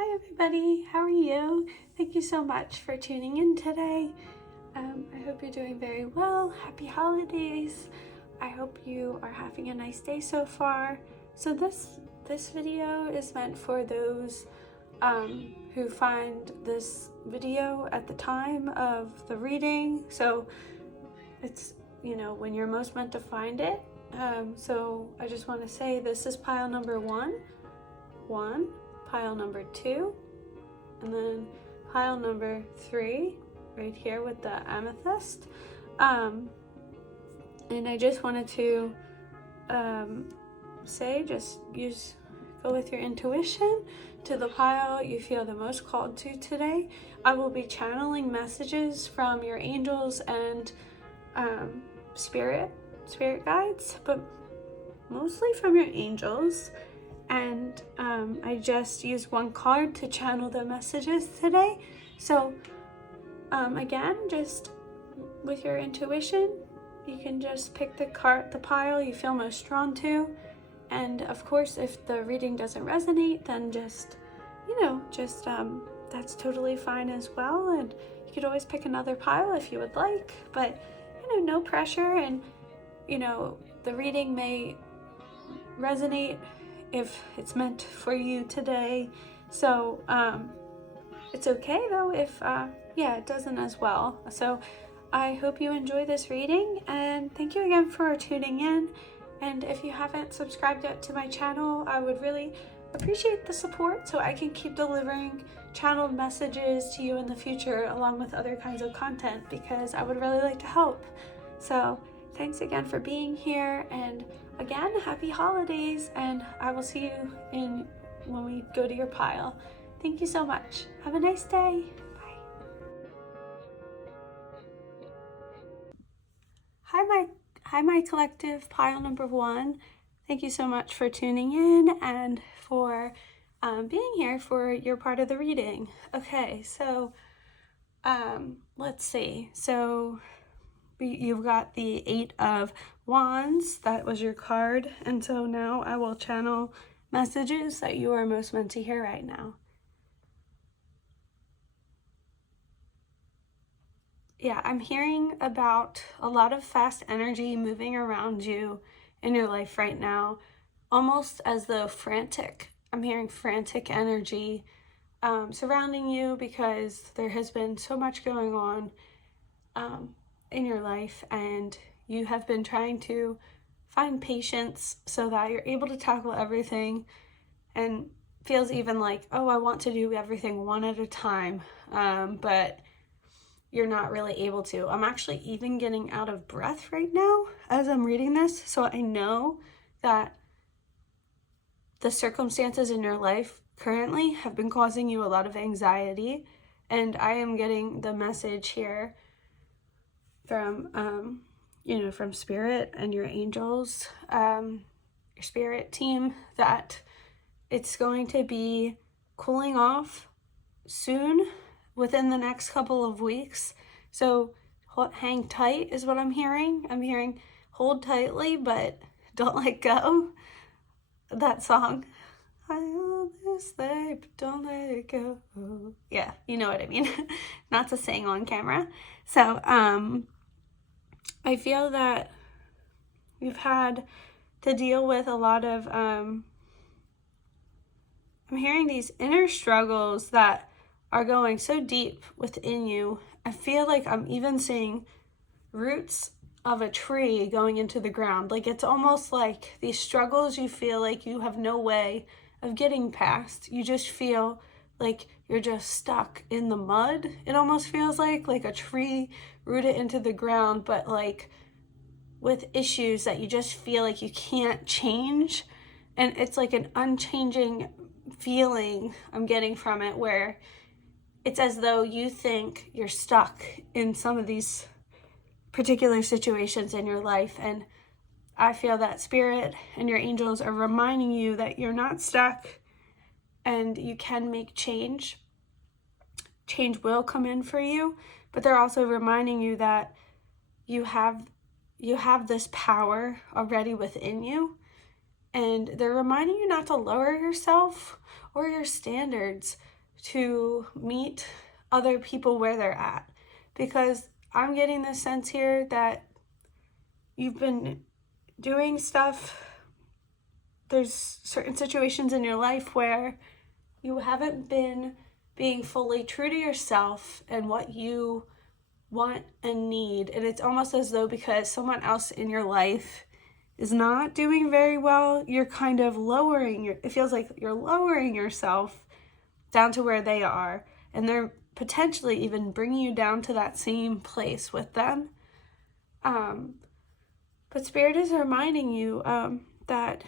Hi everybody, how are you? Thank you so much for tuning in today. I hope you're doing very well. Happy holidays. I hope you are having a nice day so far. So this video is meant for those who find this video at the time of the reading. So it's, when you're most meant to find it. So I just want to say this is pile number one, pile number 2, and then pile number 3 right here with the amethyst. And I just wanted to say, go with your intuition to the pile you feel the most called to today. I will be channeling messages from your angels and spirit guides, but mostly from your angels. And I just used one card to channel the messages today. So again, just with your intuition, you can just pick the pile you feel most drawn to. And of course, if the reading doesn't resonate, then that's totally fine as well. And you could always pick another pile if you would like, but no pressure. And the reading may resonate if it's meant for you today. So it's okay though if it doesn't as well. So I hope you enjoy this reading, and thank you again for tuning in. And if you haven't subscribed yet to my channel, I would really appreciate the support so I can keep delivering channeled messages to you in the future, along with other kinds of content, because I would really like to help. So thanks again for being here, and again, happy holidays, and I will see you when we go to your pile. Thank you so much. Have a nice day. Bye. Hi, my collective, pile number 1. Thank you so much for tuning in and for being here for your part of the reading. Okay, so let's see. So you've got the 8 of Wands. That was your card. And so now I will channel messages that you are most meant to hear right now. Yeah, I'm hearing about a lot of fast energy moving around you in your life right now, almost as though frantic. I'm hearing frantic energy surrounding you because there has been so much going on in your life, and you have been trying to find patience so that you're able to tackle everything, and feels even like, oh, I want to do everything one at a time, but you're not really able to. I'm actually even getting out of breath right now as I'm reading this, so I know that the circumstances in your life currently have been causing you a lot of anxiety, and I am getting the message here from from spirit and your angels, your spirit team, that it's going to be cooling off soon, within the next couple of weeks. So hang tight is what I'm hearing. I'm hearing hold tightly, but don't let go. That song, I love this thing, but don't let it go. Yeah, you know what I mean. Not to sing on camera. So I feel that you've had to deal with a lot of I'm hearing these inner struggles that are going so deep within you. I feel like I'm even seeing roots of a tree going into the ground. Like, it's almost like these struggles you feel like you have no way of getting past. You just feel like you're just stuck in the mud. It almost feels like a tree rooted into the ground, but like with issues that you just feel like you can't change. And it's like an unchanging feeling I'm getting from it, where it's as though you think you're stuck in some of these particular situations in your life. And I feel that spirit and your angels are reminding you that you're not stuck and you can make change. Change will come in for you, but they're also reminding you that you have this power already within you. And they're reminding you not to lower yourself lower your standards to meet other people where they're at. Because I'm getting the sense here that you've been doing stuff. There's certain situations in your life where you haven't been being fully true to yourself and what you want and need. And it's almost as though because someone else in your life is not doing very well, you're kind of it feels like you're lowering yourself down to where they are. And they're potentially even bringing you down to that same place with them. But Spirit is reminding you that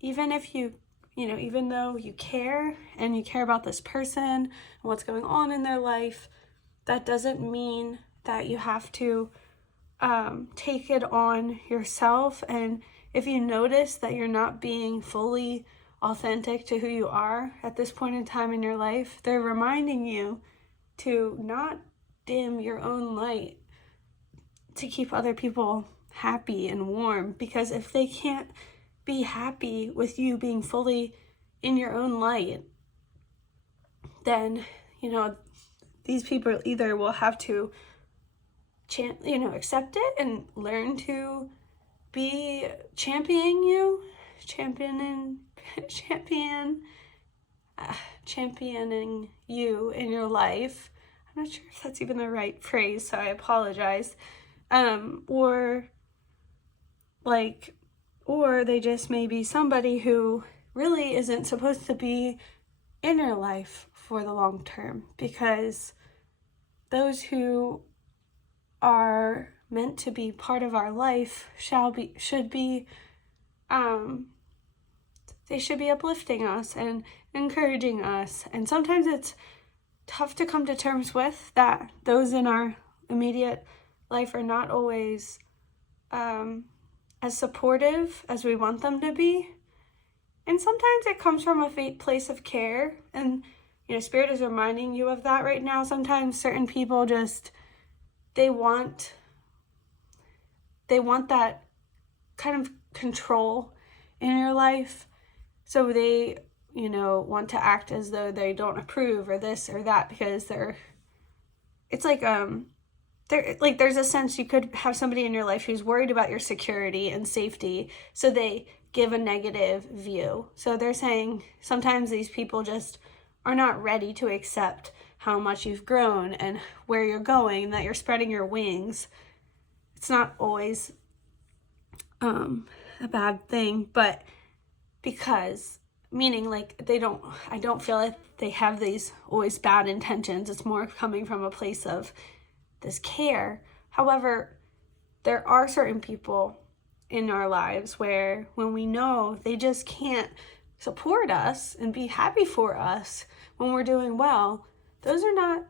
even if even though you care and you care about this person and what's going on in their life, that doesn't mean that you have to take it on yourself. And if you notice that you're not being fully authentic to who you are at this point in time in your life, they're reminding you to not dim your own light to keep other people happy and warm. Because if they can't be happy with you being fully in your own light, then, these people either will have to accept it and learn to be championing you in your life. I'm not sure if that's even the right phrase, so I apologize. Or they just may be somebody who really isn't supposed to be in your life for the long term, because those who are meant to be part of our life should be uplifting us and encouraging us. And sometimes it's tough to come to terms with that those in our immediate life are not always as supportive as we want them to be. And sometimes it comes from a place of care, and Spirit is reminding you of that right now. Sometimes certain people just they want that kind of control in your life, so they want to act as though they don't approve or this or that, because there's a sense you could have somebody in your life who's worried about your security and safety, so they give a negative view. So they're saying sometimes these people just are not ready to accept how much you've grown and where you're going, that you're spreading your wings. It's not always a bad thing, but I don't feel like they have these always bad intentions. It's more coming from a place of this care. However, there are certain people in our lives where when we know they just can't support us and be happy for us when we're doing well, those are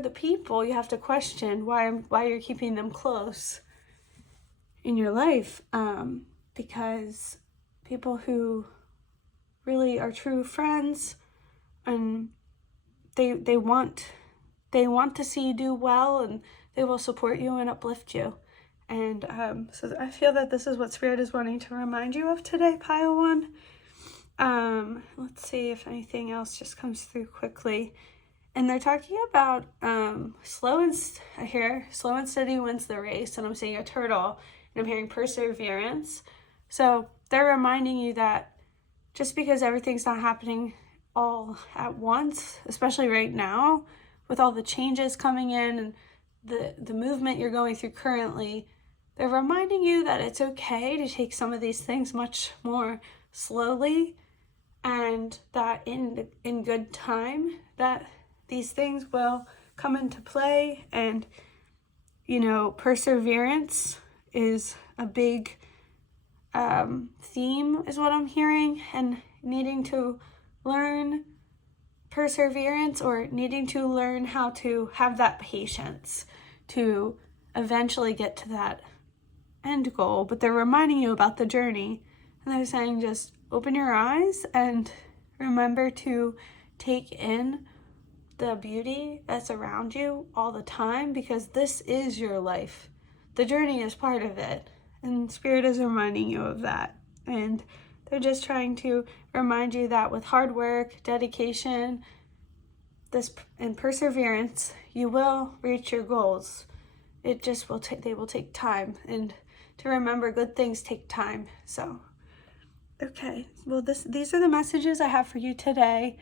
the people you have to question why you're keeping them close in your life. Because people who really are true friends, and they want to see you do well, and they will support you and uplift you. And so I feel that this is what Spirit is wanting to remind you of today, Pile 1. Let's see if anything else just comes through quickly. And they're talking about slow and steady wins the race. And I'm seeing a turtle, and I'm hearing perseverance. So they're reminding you that just because everything's not happening all at once, especially right now, with all the changes coming in and the movement you're going through currently, they're reminding you that it's okay to take some of these things much more slowly, and that in good time that these things will come into play. And perseverance is a big theme is what I'm hearing, and needing to learn perseverance, or needing to learn how to have that patience to eventually get to that end goal. But they're reminding you about the journey, and they're saying just open your eyes and remember to take in the beauty that's around you all the time, because this is your life. The journey is part of it, and Spirit is reminding you of that. And They're just trying to remind you that with hard work, dedication, and perseverance, you will reach your goals. It just will they will take time, and to remember, good things take time. So, okay, well, these are the messages I have for you today,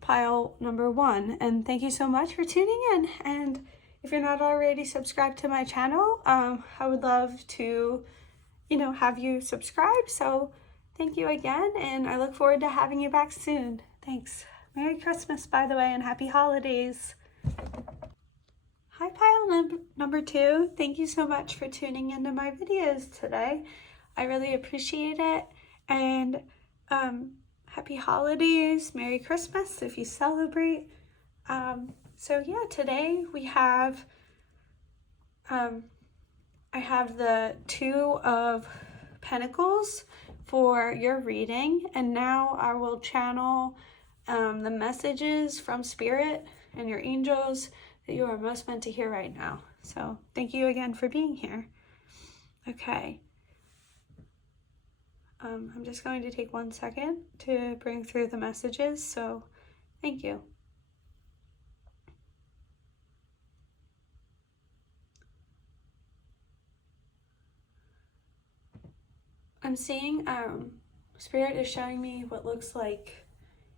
pile number 1. And thank you so much for tuning in. And if you're not already subscribed to my channel, I would love to, have you subscribe. So thank you again, and I look forward to having you back soon. Thanks. Merry Christmas, by the way, and happy holidays. Hi, pile number 2. Thank you so much for tuning into my videos today. I really appreciate it. And happy holidays, Merry Christmas if you celebrate. So yeah, today we have, I have the 2 of Pentacles for your reading, and now I will channel the messages from Spirit and your angels that you are most meant to hear right now. So thank you again for being here. Okay. I'm just going to take 1 second to bring through the messages, so thank you. I'm seeing, Spirit is showing me what looks like,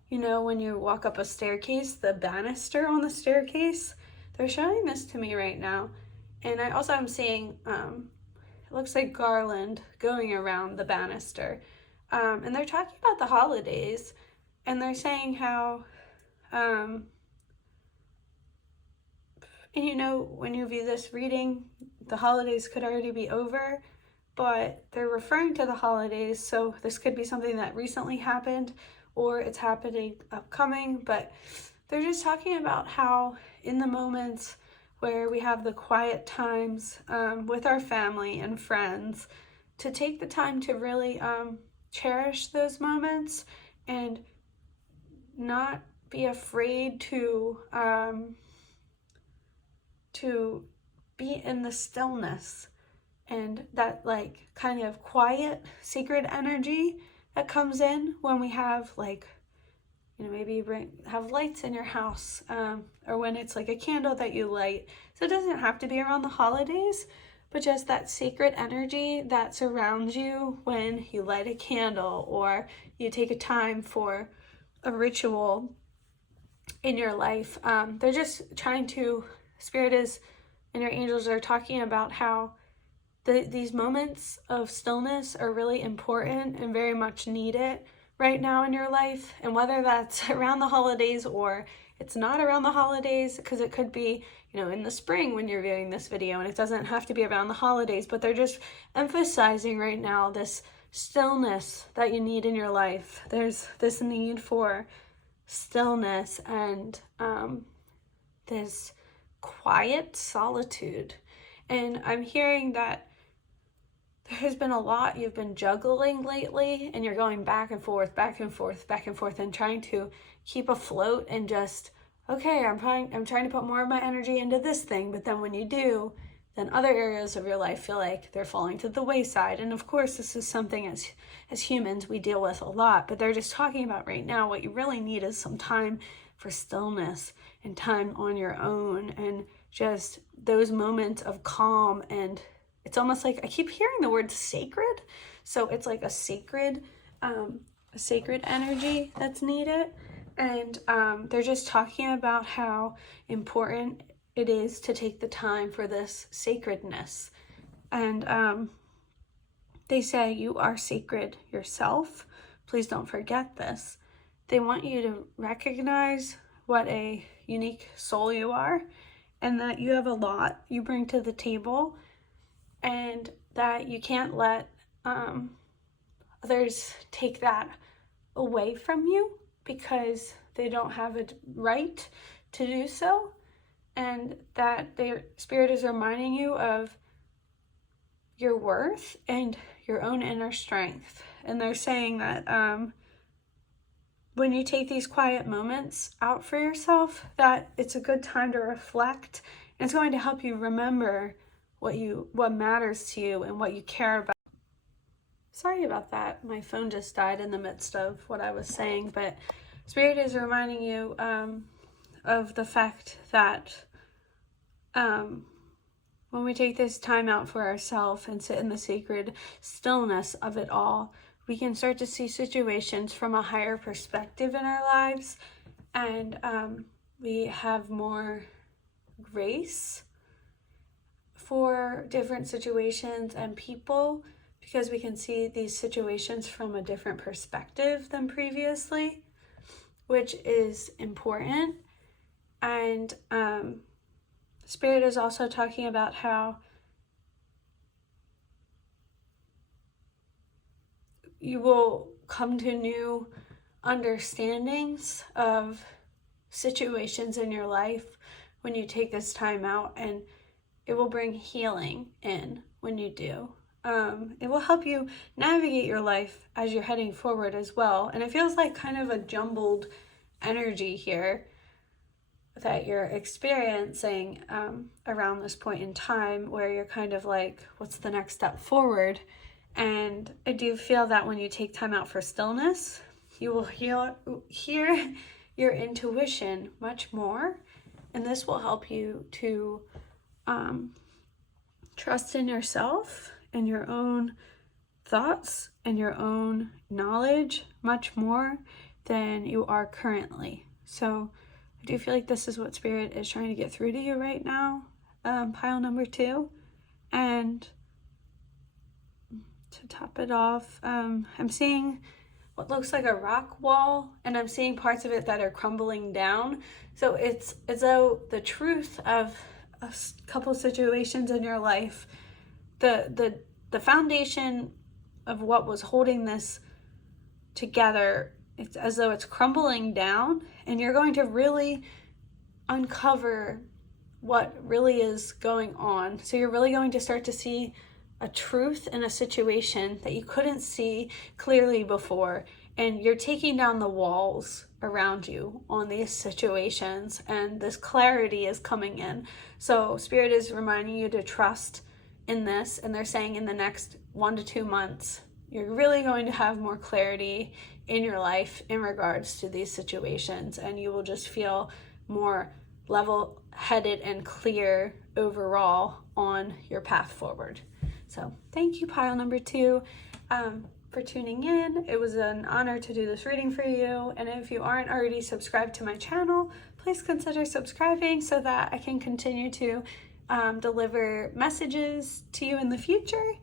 when you walk up a staircase, the banister on the staircase. They're showing this to me right now. And I also am seeing, it looks like garland going around the banister. And they're talking about the holidays, and they're saying how, and when you view this reading, the holidays could already be over, but they're referring to the holidays, so this could be something that recently happened, or it's happening upcoming, but they're just talking about how in the moments where we have the quiet times with our family and friends, to take the time to really cherish those moments and not be afraid to be in the stillness and that kind of quiet, sacred energy that comes in when we have maybe have lights in your house, or when it's like a candle that you light. So it doesn't have to be around the holidays, but just that sacred energy that surrounds you when you light a candle or you take a time for a ritual in your life. They're just trying to, Spirit is, and your angels are talking about how these moments of stillness are really important and very much needed right now in your life. And whether that's around the holidays or it's not around the holidays, because it could be, in the spring when you're viewing this video, and it doesn't have to be around the holidays, but they're just emphasizing right now this stillness that you need in your life. There's this need for stillness and this quiet solitude. And I'm hearing that there has been a lot you've been juggling lately, and you're going back and forth, back and forth, back and forth, and trying to keep afloat and just, okay, I'm trying to put more of my energy into this thing, but then when you do, then other areas of your life feel like they're falling to the wayside. And of course, this is something as humans we deal with a lot, but they're just talking about right now what you really need is some time for stillness and time on your own, and just those moments of calm. And it's almost like I keep hearing the word sacred, so it's like a sacred energy that's needed. And they're just talking about how important it is to take the time for this sacredness. And they say you are sacred yourself. Please don't forget this. They want you to recognize what a unique soul you are, and that you have a lot you bring to the table, and that you can't let others take that away from you, because they don't have a right to do so, and that their Spirit is reminding you of your worth and your own inner strength. And they're saying that when you take these quiet moments out for yourself, that it's a good time to reflect, and it's going to help you remember what matters to you and what you care about. Sorry about that. My phone just died in the midst of what I was saying, but Spirit is reminding you of the fact that when we take this time out for ourselves and sit in the sacred stillness of it all, we can start to see situations from a higher perspective in our lives, and we have more grace for different situations and people, because we can see these situations from a different perspective than previously, which is important. And Spirit is also talking about how you will come to new understandings of situations in your life when you take this time out, and it will bring healing in when you do. It will help you navigate your life as you're heading forward as well. And it feels like kind of a jumbled energy here that you're experiencing around this point in time, where you're kind of like, what's the next step forward? And I do feel that when you take time out for stillness, you will hear your intuition much more. And this will help you to trust in yourself and your own thoughts and your own knowledge much more than you are currently. So I do feel like this is what Spirit is trying to get through to you right now, pile number 2. And to top it off, I'm seeing what looks like a rock wall, and I'm seeing parts of it that are crumbling down. So it's as though the truth of a couple situations in your life, the foundation of what was holding this together, it's as though it's crumbling down, and you're going to really uncover what really is going on. So you're really going to start to see a truth in a situation that you couldn't see clearly before, and you're taking down the walls around you on these situations, and this clarity is coming in. So Spirit is reminding you to trust in this, and they're saying in the next 1 to 2 months, you're really going to have more clarity in your life in regards to these situations, and you will just feel more level-headed and clear overall on your path forward. So thank you, pile number 2, for tuning in. It was an honor to do this reading for you, and if you aren't already subscribed to my channel, please consider subscribing so that I can continue to deliver messages to you in the future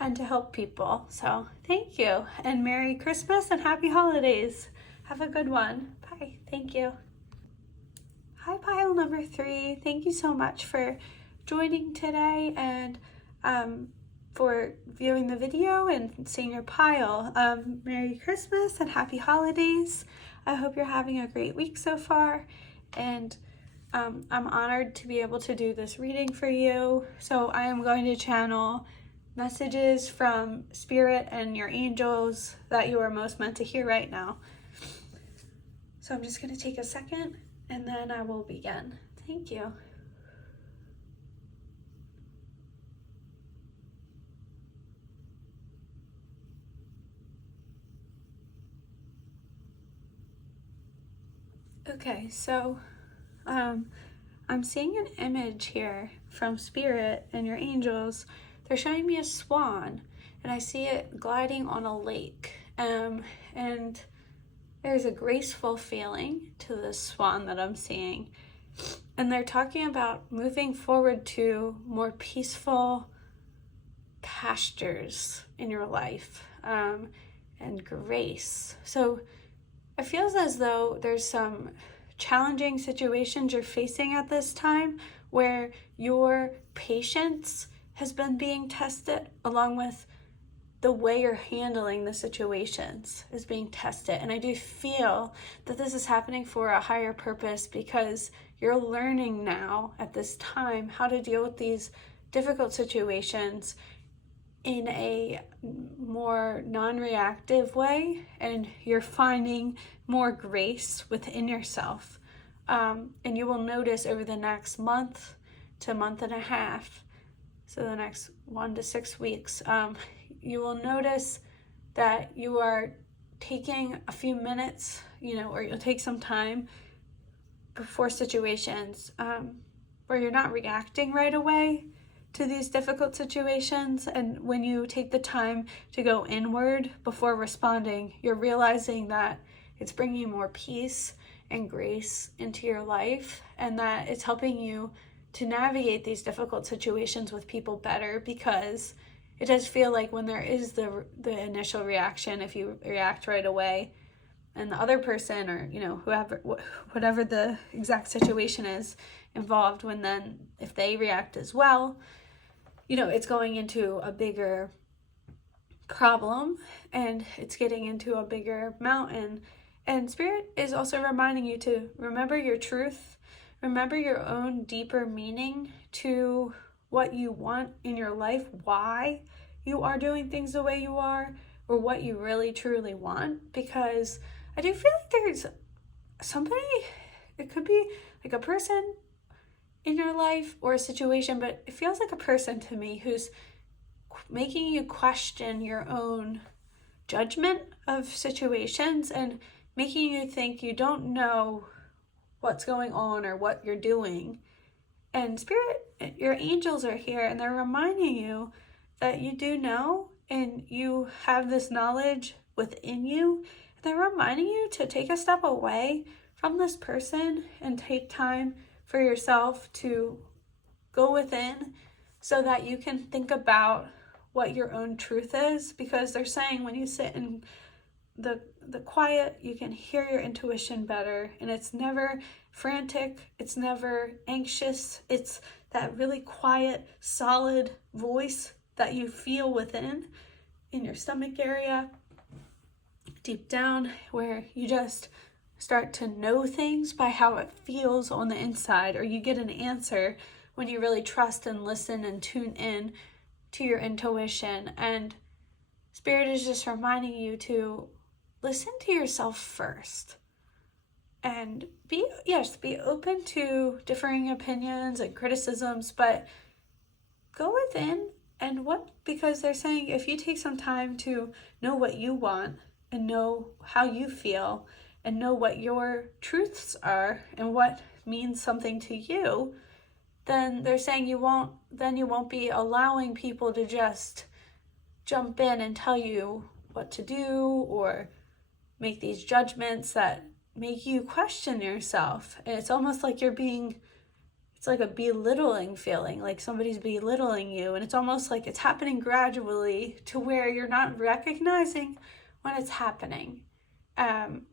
and to help people. So thank you, and Merry Christmas and Happy Holidays. Have a good one. Bye. Thank you. Hi, pile number 3. Thank you so much for joining today and for viewing the video and seeing your pile. Merry Christmas and Happy Holidays. I hope you're having a great week so far, and I'm honored to be able to do this reading for you. So I am going to channel messages from Spirit and your angels that you are most meant to hear right now. So I'm just going to take a second and then I will begin. Thank you. Okay, so I'm seeing an image here from Spirit and your angels. They're showing me a swan, and I see it gliding on a lake. And there's a graceful feeling to this swan that I'm seeing. And they're talking about moving forward to more peaceful pastures in your life, and grace. So it feels as though there's some challenging situations you're facing at this time where your patience has been being tested, along with the way you're handling the situations is being tested. And I do feel that this is happening for a higher purpose, because you're learning now at this time how to deal with these difficult situations in a more non-reactive way, and you're finding more grace within yourself. And you will notice over the next month to month and a half, so the next 1 to 6 weeks, you will notice that you are taking a few minutes, or you'll take some time before situations where you're not reacting right away to these difficult situations. And when you take the time to go inward before responding, you're realizing that it's bringing more peace and grace into your life, and that it's helping you to navigate these difficult situations with people better, because it does feel like when there is the initial reaction, if you react right away, and the other person, or whatever the exact situation is involved, if they react as well, it's going into a bigger problem, and it's getting into a bigger mountain. And Spirit is also reminding you to remember your truth, remember your own deeper meaning to what you want in your life, why you are doing things the way you are, or what you really truly want. Because I do feel like there's somebody, it could be like a person in your life or a situation, but it feels like a person to me who's making you question your own judgment of situations and making you think you don't know what's going on or what you're doing. And Spirit, your angels are here, and they're reminding you that you do know, and you have this knowledge within you. They're reminding you to take a step away from this person and take time for yourself to go within, so that you can think about what your own truth is. Because they're saying when you sit in the quiet, you can hear your intuition better, and it's never frantic, it's never anxious. It's that really quiet, solid voice that you feel within, in your stomach area, deep down, where you just start to know things by how it feels on the inside, or you get an answer when you really trust and listen and tune in to your intuition. And Spirit is just reminding you to listen to yourself first, and be open to differing opinions and criticisms, but go within. And because they're saying if you take some time to know what you want, and know how you feel, and know what your truths are and what means something to you, then they're saying you won't be allowing people to just jump in and tell you what to do, or make these judgments that make you question yourself. And it's almost like it's like a belittling feeling, like somebody's belittling you. And it's almost like it's happening gradually to where you're not recognizing when it's happening,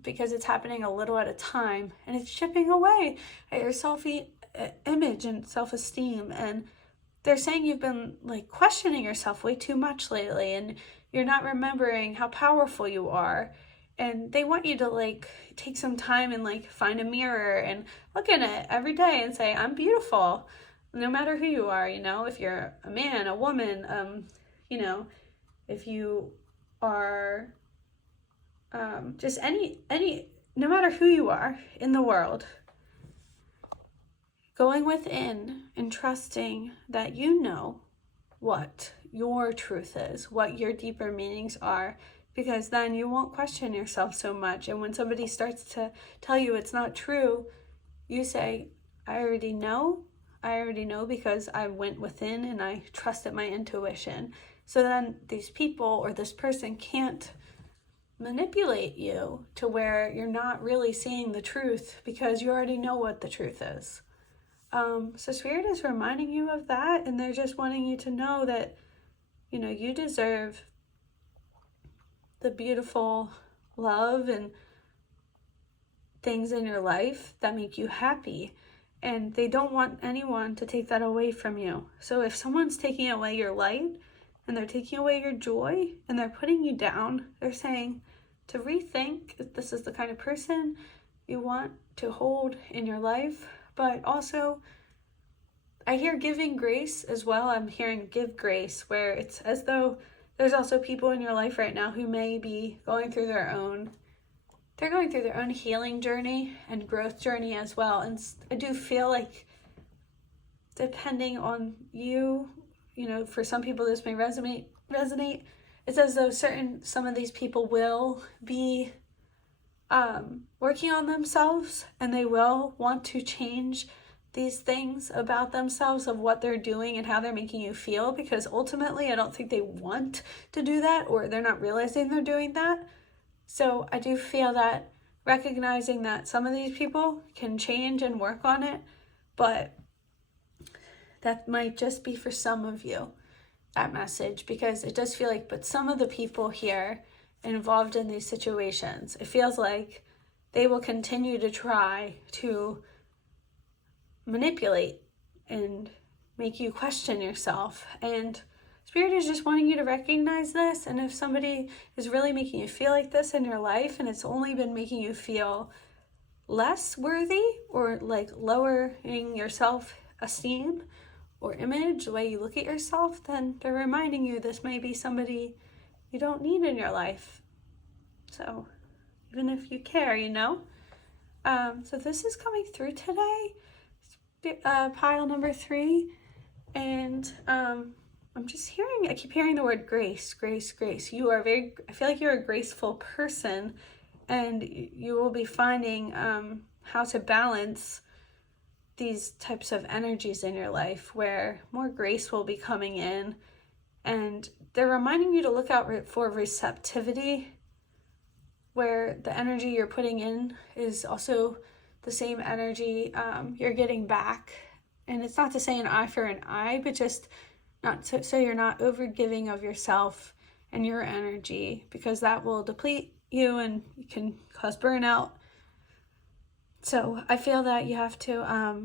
because it's happening a little at a time, and it's chipping away at your self-image and self-esteem. And they're saying you've been questioning yourself way too much lately, and you're not remembering how powerful you are. And they want you to take some time and find a mirror and look in it every day and say, I'm beautiful, no matter who you are. If you're a man, a woman, if you are just no matter who you are in the world, going within and trusting that you know what your truth is, what your deeper meanings are, because then you won't question yourself so much. And when somebody starts to tell you it's not true, you say, I already know because I went within and I trusted my intuition. So then these people or this person can't manipulate you to where you're not really seeing the truth, because you already know what the truth is. So Spirit is reminding you of that, and they're just wanting you to know that, you deserve the beautiful love and things in your life that make you happy, and they don't want anyone to take that away from you. So if someone's taking away your light, and they're taking away your joy, and they're putting you down, they're saying to rethink if this is the kind of person you want to hold in your life. But also, I hear giving grace as well. I'm hearing give grace, where it's as though there's also people in your life right now who may be going through their own healing journey and growth journey as well. And I do feel like, depending on you, for some people this may resonate, it's as though some of these people will be working on themselves, and they will want to change these things about themselves, of what they're doing and how they're making you feel, because ultimately I don't think they want to do that, or they're not realizing they're doing that. So I do feel that recognizing that some of these people can change and work on it, but that might just be for some of you, that message, because it does feel like, but some of the people here involved in these situations, it feels like they will continue to try to manipulate and make you question yourself. And Spirit is just wanting you to recognize this. And if somebody is really making you feel like this in your life, and it's only been making you feel less worthy, or like lowering your self-esteem or image, the way you look at yourself, then they're reminding you this may be somebody you don't need in your life. So even if you care, so this is coming through today, pile number 3, and I'm just I keep hearing the word grace, grace, grace. I feel like you're a graceful person, and you will be finding how to balance these types of energies in your life, where more grace will be coming in, and they're reminding you to look out for receptivity, where the energy you're putting in is also the same energy you're getting back. And it's not to say an eye for an eye, but just so you're not overgiving of yourself and your energy, because that will deplete you and you can cause burnout. So I feel that you have to,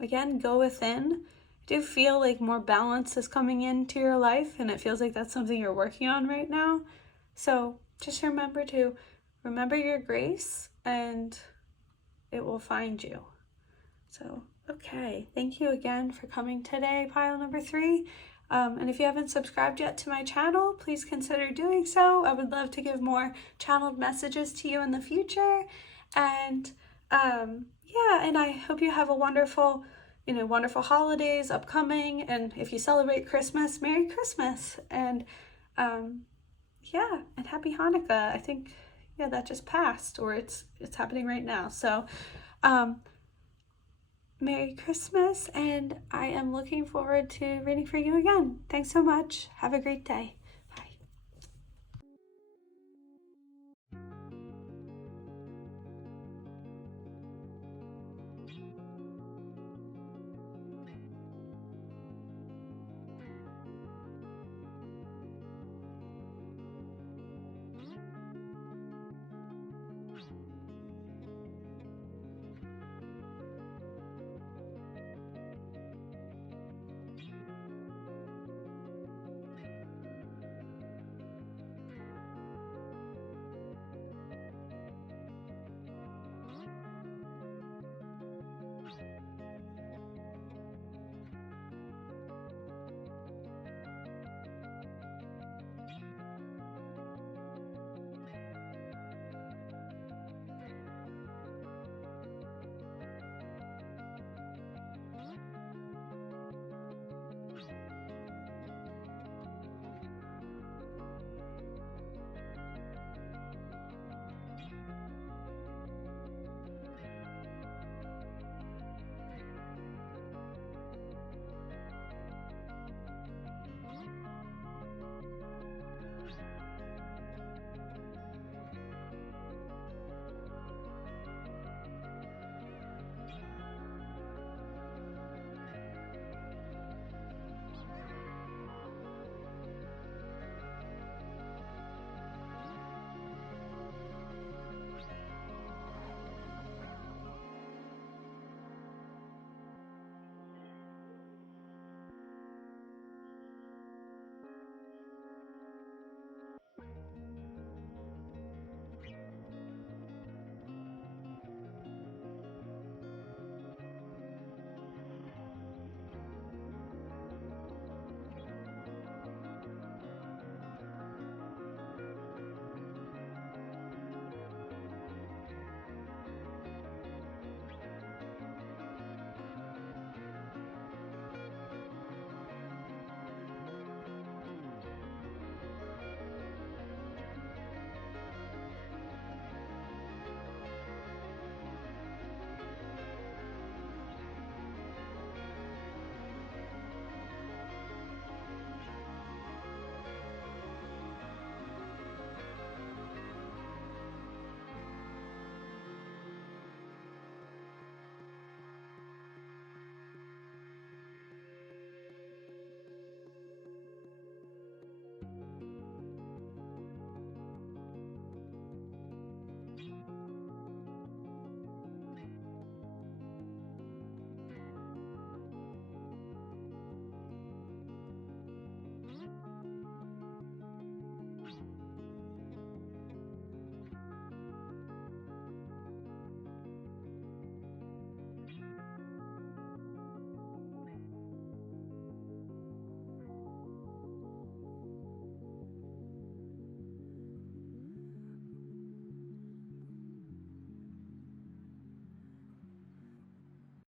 again, go within. I do feel like more balance is coming into your life, and it feels like that's something you're working on right now. So just remember your grace, and it will find you. So, okay. Thank you again for coming today, pile number 3. And if you haven't subscribed yet to my channel, please consider doing so. I would love to give more channeled messages to you in the future. And and I hope you have a wonderful holidays upcoming. And if you celebrate Christmas, Merry Christmas. And and Happy Hanukkah. I think, that just passed, or it's happening right now. So, Merry Christmas, and I am looking forward to reading for you again. Thanks so much. Have a great day.